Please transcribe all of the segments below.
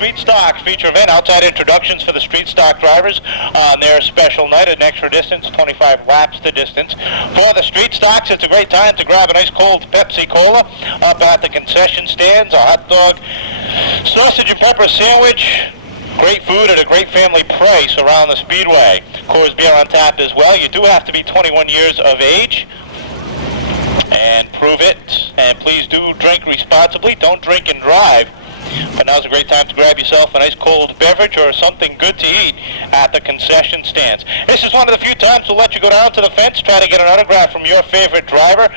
Street Stocks feature event. Outside introductions for the Street Stock drivers on their special night, an extra distance, 25 laps the distance. For the Street Stocks, it's a great time to grab a nice cold Pepsi Cola up at the concession stands, a hot dog, sausage and pepper sandwich. Great food at a great family price around the Speedway. Coors beer on tap as well. You do have to be 21 years of age and prove it. And please do drink responsibly. Don't drink and drive. But now's a great time to grab yourself a nice cold beverage or something good to eat at the concession stands. This is one of the few times we'll let you go down to the fence, try to get an autograph from your favorite driver.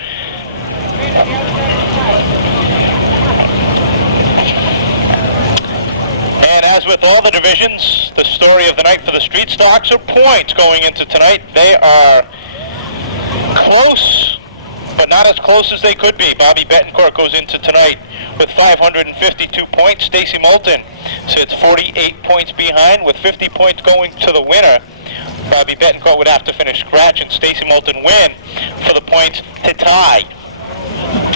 And as with all the divisions, the story of the night for the Street Stocks are points going into tonight. They are close, but not as close as they could be. Bobby Bettencourt goes into tonight with 552 points. Stacey Moulton sits 48 points behind with 50 points going to the winner. Bobby Bettencourt would have to finish scratch and Stacey Moulton win for the points to tie.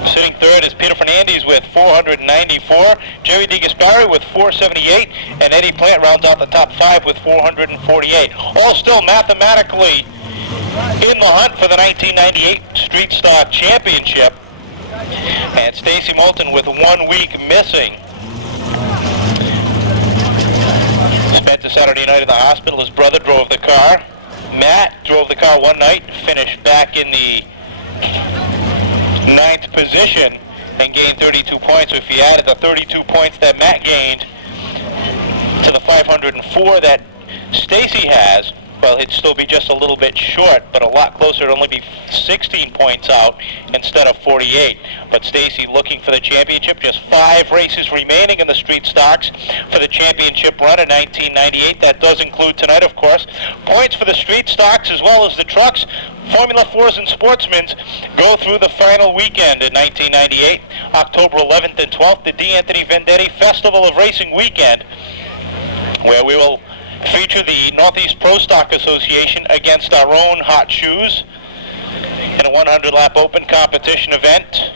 Sitting third is Peter Fernandez with 494, Gerry DeGasparre with 478, and Eddie Plante rounds out the top five with 448. All still mathematically in the hunt for the 1998 Street Stock Championship. And Stacey Moulton with 1 week missing. Spent a Saturday night in the hospital. His brother drove the car. Matt drove the car one night, finished back in the 9th position and gained 32 points. So if you added the 32 points that Matt gained to the 504 that Stacey has, well, it'd still be just a little bit short, but a lot closer. It'd only be 16 points out instead of 48. But Stacey looking for the championship. Just 5 races remaining in the Street Stocks for the championship run in 1998. That does include tonight, of course. Points for the Street Stocks as well as the trucks. Formula 4s and Sportsmen's go through the final weekend in 1998. October 11th and 12th, the D. Anthony Vendetti Festival of Racing Weekend, where we will feature the Northeast Pro Stock Association against our own hot shoes in a 100-lap open competition event.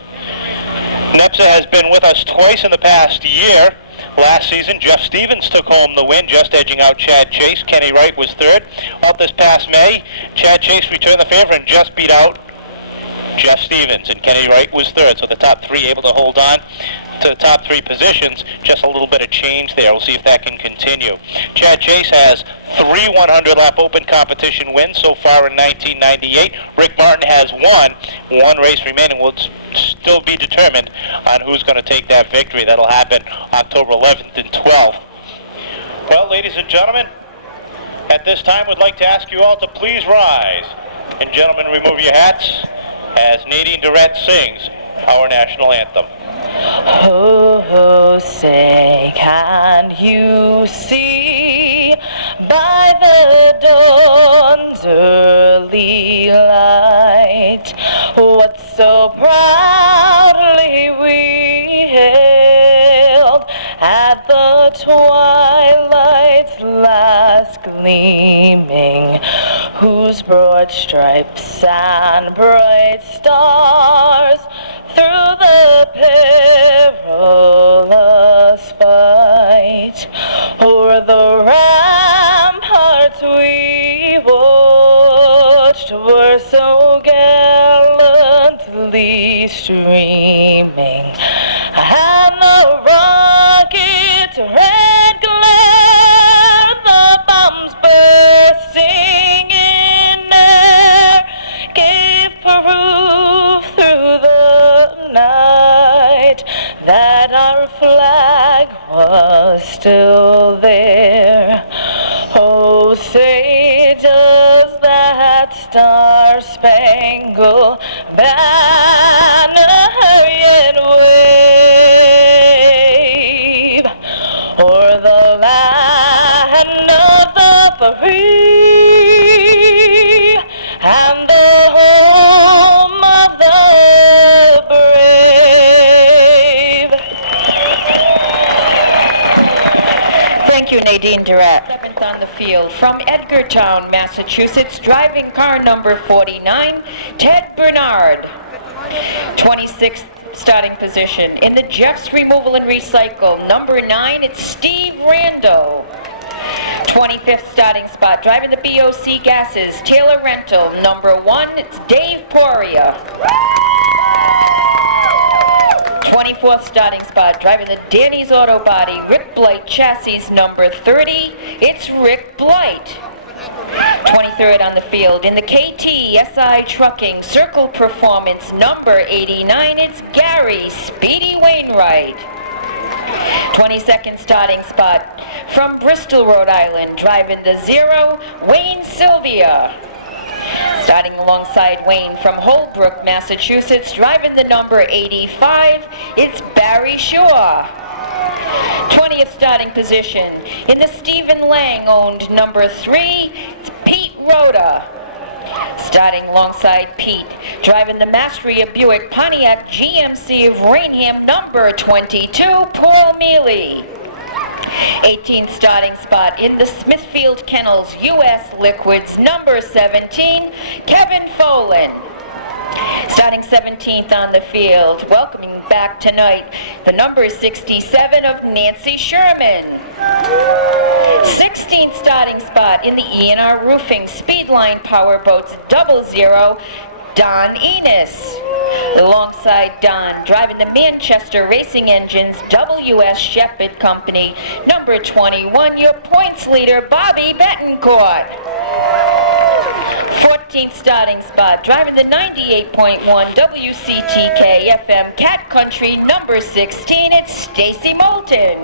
NESTA has been with us twice in the past year. Last season, Jeff Stevens took home the win, just edging out Chad Chase. Kenny Wright was third. Out this past May, Chad Chase returned the favor and just beat out Jeff Stevens, and Kenny Wright was third. So the top 3 able to hold on to the top 3 positions. Just a little bit of change there. We'll see if that can continue. Chad Chase has 3 100-lap open competition wins so far in 1998. Rick Martin has 1 race remaining. Will still be determined on who's going to take that victory. That'll happen October 11th and 12th. Well, ladies and gentlemen, at this time we'd like to ask you all to please rise. And gentlemen, remove your hats as Nadine Durrett sings our national anthem. Oh, say, can you see by the dawn's early light what so proudly we hailed at the twilight's last gleaming, whose broad stripes and bright stars through the perilous fight o'er the ramparts we watched were so gallantly streaming, and the rocket's red glare, the bombs bursting in air, gave proof through the night that our flag was still there. Oh, say does that star-spangled banner yet wave o'er the land of the free and the home of the brave. Thank you, Nadine Durrett. Seventh on the field from Edgartown, Massachusetts, driving car number 49, Ted Bernard. 26th starting position. In the Jeff's Removal and Recycle, number 9, it's Steve Randall. 25th starting spot, driving the BOC Gases, Taylor Rental. Number 1, it's Dave Poria. 24th starting spot, driving the Danny's Auto Body, Rick Blight Chassis. Number 30, it's Rick Blight. 23rd on the field, in the KT SI Trucking Circle Performance, number 89, it's Gary Speedy Wainwright. 22nd starting spot, from Bristol, Rhode Island, driving the 0, Wayne Sylvia. Starting alongside Wayne from Holbrook, Massachusetts, driving the number 85, it's Barry Shaw. 20th starting position, in the Stephen Lang owned number 3, it's Pete Rhoda. Starting alongside Pete, driving the Mastria Buick Pontiac GMC of Rainham, number 22, Paul Mealy. 18th starting spot, in the Smithfield Kennels US Liquids, number 17, Kevin Folan. Starting 17th on the field, welcoming back tonight, the number 67 of Nancy Sherman. 16th starting spot, in the ENR Roofing Speedline Powerboats 00, Don Enos. Alongside Don, driving the Manchester Racing Engines WS Shepherd Company, number 21, your points leader, Bobby Bettencourt. 14th starting spot, driving the 98.1 WCTK FM Cat Country, number 16, it's Stacey Moulton.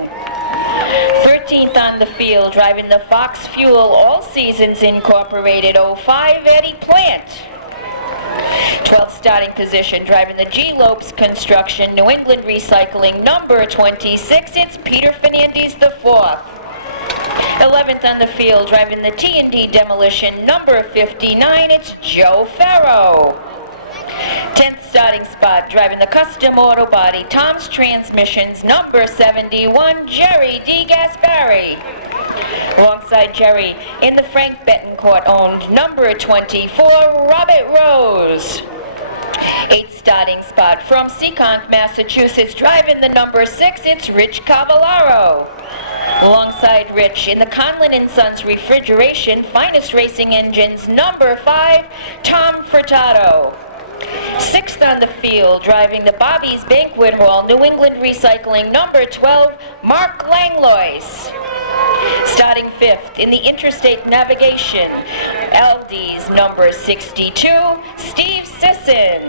13th on the field, driving the Fox Fuel All Seasons Incorporated 05, Eddie Plante. 12th starting position, driving the G. Lopes Construction New England Recycling, number 26, it's Peter Fernandez IV. 11th on the field, driving the T&D Demolition, number 59, it's Joe Farrow. 10th starting spot, driving the Custom Auto Body Tom's Transmissions, number 71, Gerry DeGasparre. Alongside Gerry, in the Frank Bettencourt owned number 24, Robert Rose. 8th starting spot, from Seekonk, Massachusetts, driving the number 6, it's Rich Cavallaro. Alongside Rich, in the Conlin & Sons Refrigeration Finest Racing Engines, number 5, Tom Furtado. 6th on the field, driving the Bobby's Banquet Hall New England Recycling, number 12, Mark Langlois. Starting 5th, in the Interstate Navigation, Aldi's number 62, Steve Sisson.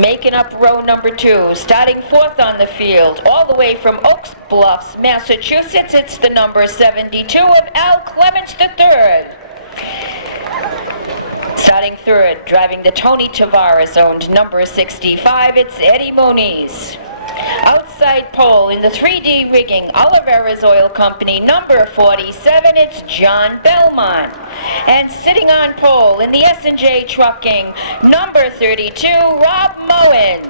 Making up row number 2, starting 4th on the field, all the way from Oaks Bluffs, Massachusetts, it's the number 72 of Al Clements III. Starting 3rd, driving the Tony Tavares owned number 65, it's Eddie Moniz. Outside pole, in the 3D Rigging Oliveira's Oil Company, number 47, it's John Belmont. And sitting on pole, in the S&J Trucking, number 32, Rob Moen.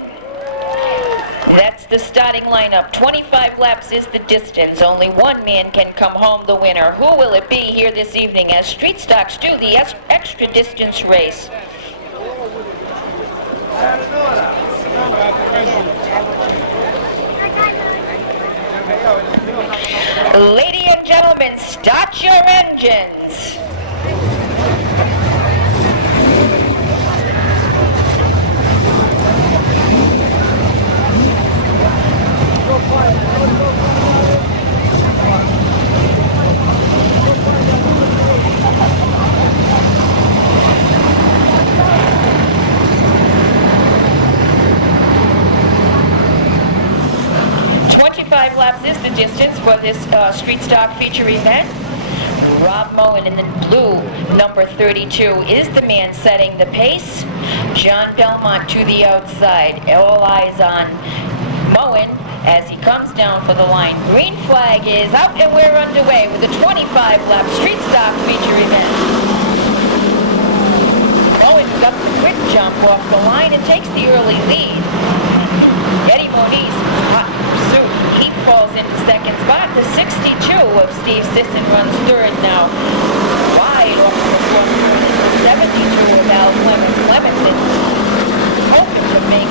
That's the starting lineup. 25 laps is the distance. Only one man can come home the winner. Who will it be here this evening as Street Stocks do the extra distance race? Ladies and gentlemen, start your engines. Laps is the distance for this Street Stock feature event. Rob Moen in the blue, number 32, is the man setting the pace. John Belmont to the outside. All eyes on Moen as he comes down for the line. Green flag is out and we're underway with the 25-lap Street Stock feature event. Moen got the quick jump off the line and takes the early lead. Eddie Moniz, hot pursuit. He falls into second spot. The 62 of Steve Sisson runs third now. Wide off the fourth. The 72 of Al Clements. Clements is hoping to make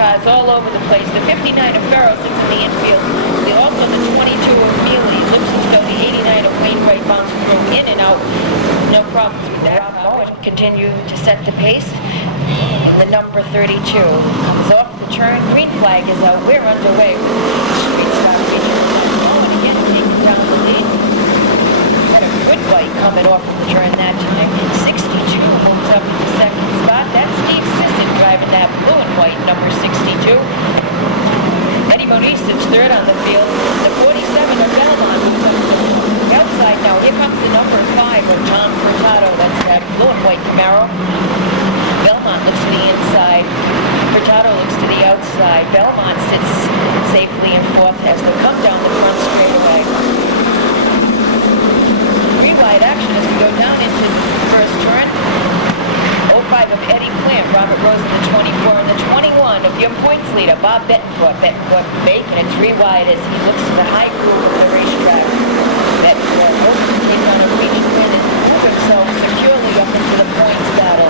cars all over the place. The 59 of Farrow sits in the infield. Also the 22 of Mealy. Looks as though the 89 of Wainwright bounced through in and out. No problems with that. Rob Bowen continue to set the pace. The number 32 comes off the turn. Green flag is out. We're underway with Street Stock feature. Bowen again taking down the lead. Had a good bite coming off of the turn that time. 62 moves up to the second spot. That's Steve Sisson driving that blue and white number 62. Eddie Moniz sits third on the field. The 47 of Belmont moves up to the outside now. Here comes the number 5 of John Furtado. That's that blue and white Camaro. Belmont looks to the inside. Furtado looks to the outside. Belmont sits safely in fourth as they come down the front straightaway. Wide action as we go down into the first turn. 05 of Eddie Plante, Robert Rose in the 24, and the 21 of your points leader, Bob Bettencourt. Bettencourt making it 3 wide as he looks to the high groove of the racetrack. Bettencourt hoping he's on a reach win and move himself securely up into the points battle.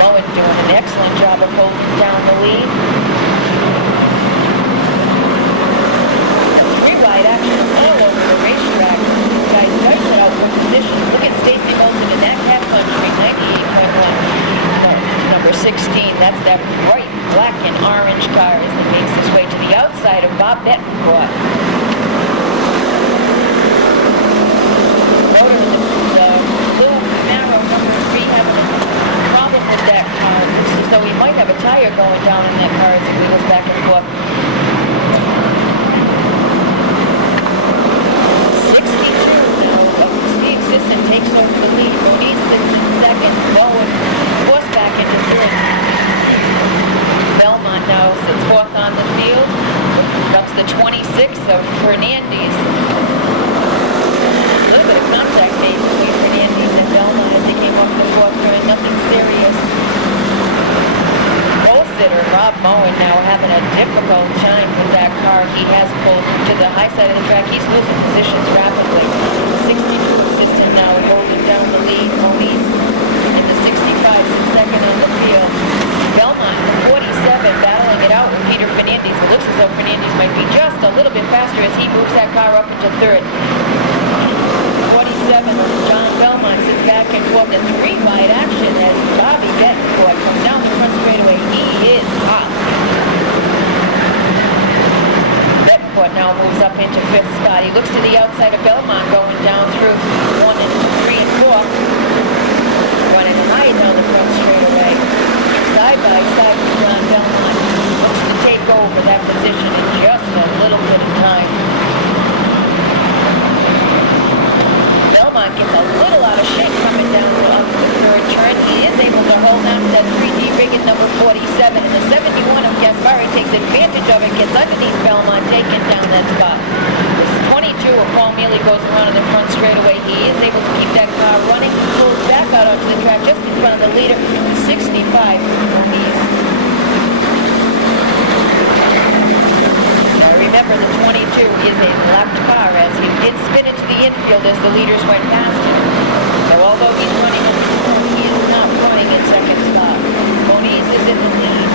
Moen doing an excellent job of holding down the lead. 3 wide action all over the racetrack. Guys, nice set out for position. Look at Stacey Moulton in that Cat Country, 98.1. No, number 16. That's that bright black and orange car as it makes its way to the outside of Bob Bettencourt. Motor in the blue Camaro number 3 having a problem with that car. Looks as though he might have a tire going down in that car as it wheels back and forth. Sisson takes over the lead. Moniz sits in second. Bowen forced back into third. Belmont now sits fourth on the field. Comes the 26 of Fernandez. A little bit of contact made between Fernandez and Belmont as they came up the fourth turn. Nothing serious. Pole sitter Rob Moen now having a difficult time with that car. He has pulled to the high side of the track. He's losing positions rapidly. The 62 assistant now holding down the lead. Moniz in the 65 sits second on the field. Belmont, the 47, battling it out with Peter Fernandez. It looks as though Fernandez might be just a little bit faster as he moves that car up into third. 47 of John Belmont sits back and forth in 3 wide action as Bobby Bettencourt comes down the front straightaway. He is hot. Bettencourt now moves up into 5th spot. He looks to the outside of Belmont going down through 1 and 3 and 4. Running high down the front straightaway. Side by side with John Belmont. Looks to take over that position in just a little bit of time. Belmont gets a little out of shape coming down the third turn. He is able to hold on to that 3D rig at number 47. And the 71 of Gasparre takes advantage of it, gets underneath Belmont, taking down that spot. This 22 of Paul Mealy goes around in the front straightaway. He is able to keep that car running, pulls back out onto the track just in front of the leader, the 65 Moniz. Remember, the 22 is a lapped car as he did spin into the infield as the leaders went past him. So although he's running in the front, he is not running in second spot. Moniz is in the lead.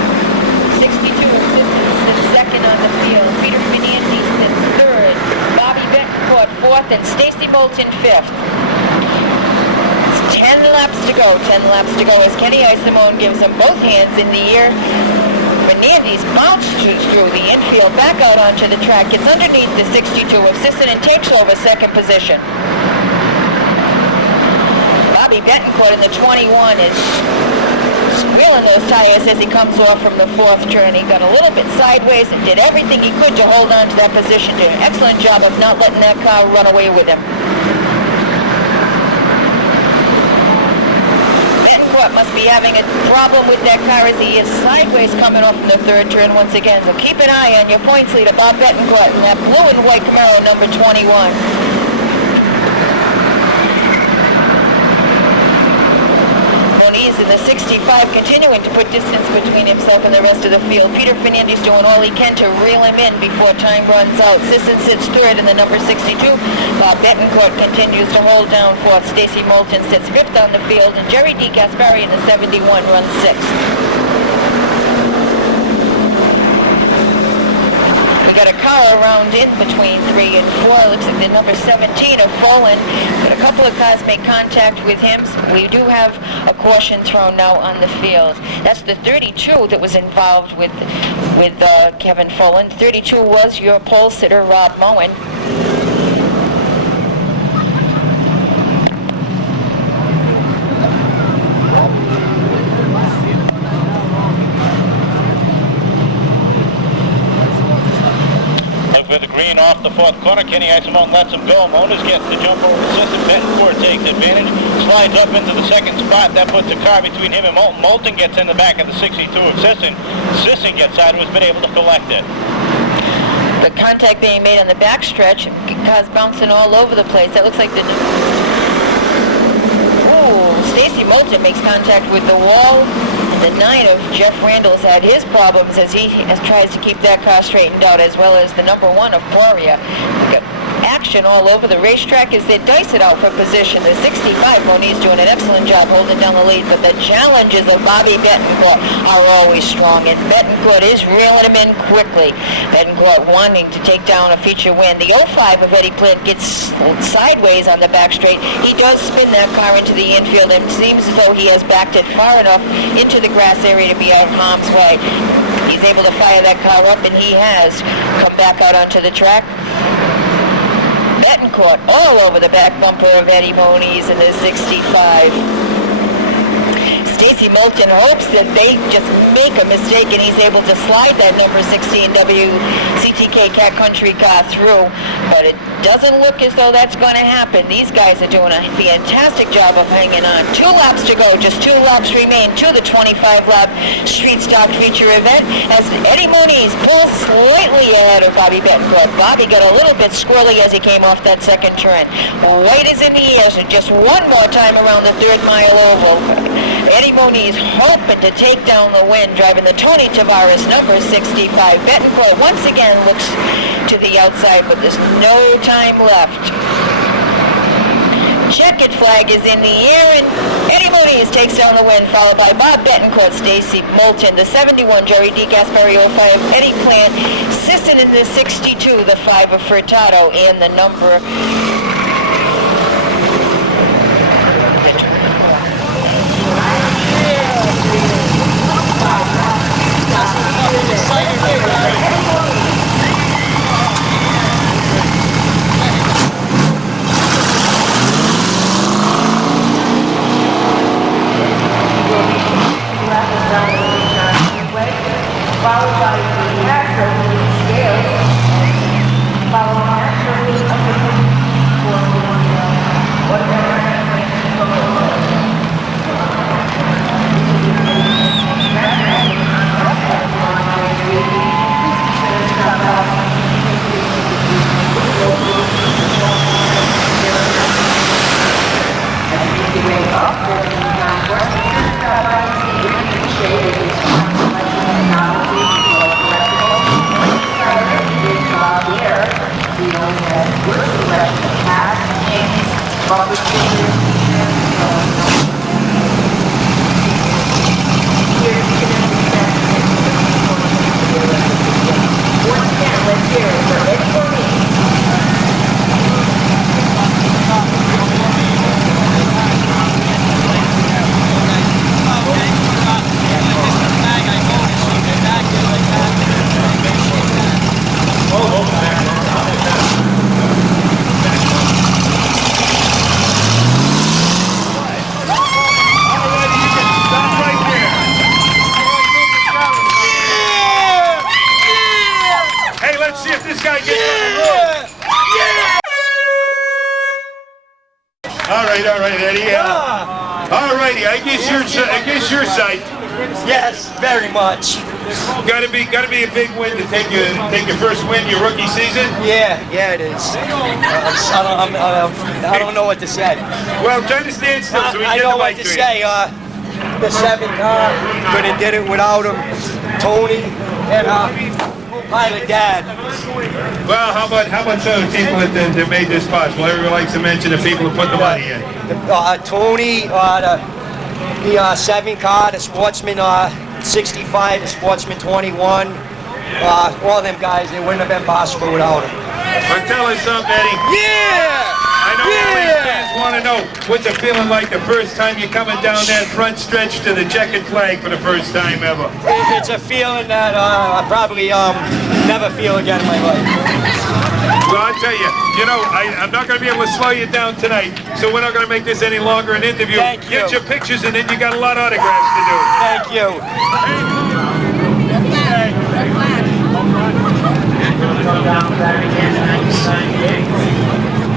62 assistants sits second on the field. Peter Fernandez sits third. Bobby Bettencourt fourth and Stacey Moulton fifth. It's 10 laps to go. 10 laps to go as Kenny Isimone gives them both hands in the air. Fernandez bounces through the infield, back out onto the track, gets underneath the 62 of Sisson and takes over second position. Bobby Bettencourt in the 21 is squealing those tires as he comes off from the 4th turn. He got a little bit sideways and did everything he could to hold on to that position. Did an excellent job of not letting that car run away with him. Must be having a problem with that car as he is sideways coming off from the 3rd turn once again. So keep an eye on your points leader, Bob Bettencourt, in that blue and white Camaro number 21. Moniz in the 65 continuing to put distance between himself and the rest of the field. Peter Fernandez doing all he can to reel him in before time runs out. Sisson sits third in the number 62. Bob Bettencourt continues to hold down fourth. Stacey Moulton sits fifth on the field, and Gerry DeGasparre in the 71 runs sixth. got a car around in between 3 and 4. Looks like the number 17 of Folan. But a couple of cars make contact with him. We do have a caution thrown now on the field. That's the 32 that was involved with Kevin Folan. 32 was your pole sitter, Rob Moen. With the green off the fourth corner, Kenny Isamone lets him go. Moniz gets the jump over the system. Bettencourt takes advantage, slides up into the second spot. That puts a car between him and Moulton. Moulton gets in the back of the 62 of Sisson. Sisson gets sideways, been able to collect it. The contact being made on the backstretch, cars bouncing all over the place. That looks like the... Ooh, Stacey Moulton makes contact with the wall. The 9 of Jeff Randall's had his problems as he tries to keep that car straightened out, as well as the number 1 of Poirier. Action all over the racetrack as they dice it out for position. The 65 Moniz doing an excellent job holding down the lead, but the challenges of Bobby Bettencourt are always strong, and Bettencourt is reeling him in quickly. Bettencourt wanting to take down a feature win. The 05 of Eddie Plante gets sideways on the back straight. He does spin that car into the infield, and it seems as though he has backed it far enough into the grass area to be out of harm's way. He's able to fire that car up, and he has come back out onto the track. Bettencourt all over the back bumper of Eddie Moniz in the 65. Stacey Moulton hopes that they just make a mistake and he's able to slide that number 16 WCTK Cat Country car through, but it doesn't look as though that's going to happen. These guys are doing a fantastic job of hanging on. 2 laps to go, just 2 laps remain to the 25-lap street stock feature event as Eddie Moniz pulls slightly ahead of Bobby Bettencourt. Bobby got a little bit squirrely as he came off that second turn. White is in the air, so just one more time around the 3rd mile oval. Eddie Moniz hoping to take down the win, driving the Tony Tavares number 65. Bettencourt once again looks to the outside, but there's no time left. Checkered flag is in the air, and Eddie Moniz takes down the win, followed by Bob Bettencourt, Stacey Moulton, the 71, Gerry DeGasparre, 05, Eddie Plante, Sisson in the 62, the 5 of Furtado, and the number... Followed by the natural scales, followed naturally All right, Eddie. All righty, I guess your site. Yes, very much. Got to be a big win to take your first win your rookie season. Yeah, it is. I don't know what to say. Well, try to stand still so we I get know the what mic to to you. say. The 7 car could have did it without him. Tony and pilot dad. Well, how about some of the people that made this possible? Everyone likes to mention the people who put the money in. Tony, the 7 car, the Sportsman 65, the Sportsman 21, all them guys, it wouldn't have been possible without them. But tell us something, Eddie. Yeah! I know all these fans want to know, what's it feeling like the first time you're coming down that front stretch to the checkered flag for the first time ever? It's a feeling that I probably never feel again in my life. Well, I'll tell you, I'm not going to be able to slow you down tonight, so we're not going to make this any longer an interview. Thank you. Get your pictures and then you got a lot of autographs to do. Thank you.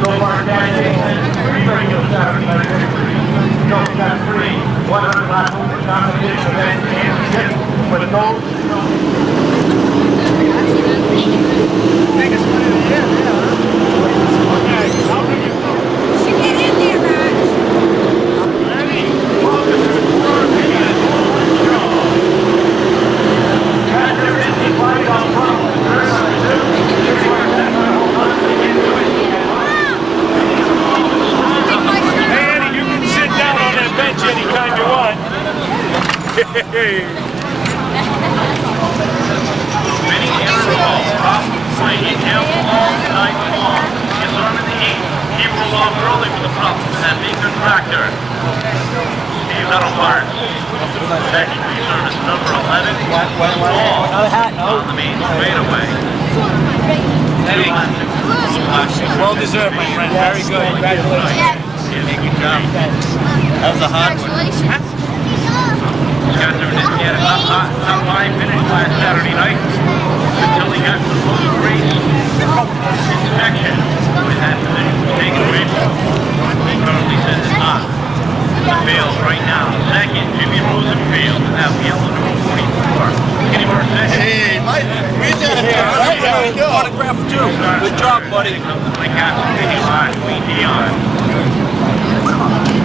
So far, three regular Saturday night victories. You've got 100 lap movement competition event championship with those. Hey. Many alcohol, playing alcohol tonight long. Is on in the heat. He rolled off early with a problem with that Baker tractor. Steve Huddlebart. Second service number 11. On the main straightaway. Well deserved, my friend. Very good. Congratulations. Good job. That was a hard one. He had a top 5 finish last Saturday night until he got the post-race inspection when that position was taken away from him. He currently says it's not. The field right now. Second, Jimmy Rosenfield in that yellow number 44. Kenny Marcet. Hey, Mike, we did it here. Right? Autograph too. Good job, buddy. Like Cassidy last week, Dion.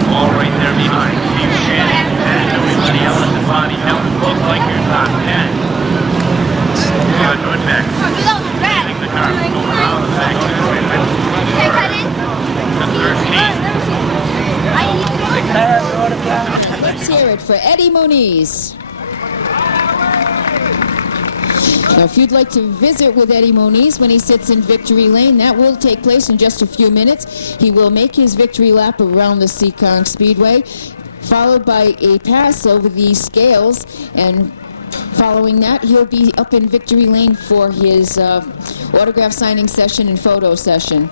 All right there behind Steve Shannon and everybody else in body count looks like your top 10. Scott Nordbeck. Leaving the car, going around the back of the equipment. The 13. Let's hear it for Eddie Moniz. Now, if you'd like to visit with Eddie Moniz when he sits in Victory Lane, that will take place in just a few minutes. He will make his victory lap around the Seekonk Speedway, followed by a pass over the scales, and following that, he'll be up in Victory Lane for his autograph signing session and photo session.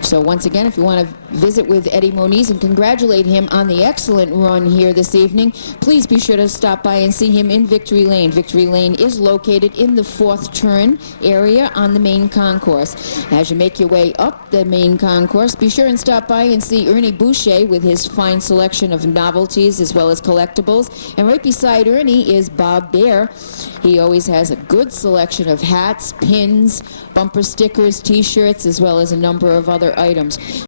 So once again, if you want to visit with Eddie Moniz and congratulate him on the excellent run here this evening, please be sure to stop by and see him in Victory Lane. Victory Lane is located in the 4th turn area on the main concourse. As you make your way up the main concourse, be sure and stop by and see Ernie Boucher with his fine selection of novelties as well as collectibles. And right beside Ernie is Bob Bear. He always has a good selection of hats, pins, bumper stickers, t-shirts, as well as a number of other items.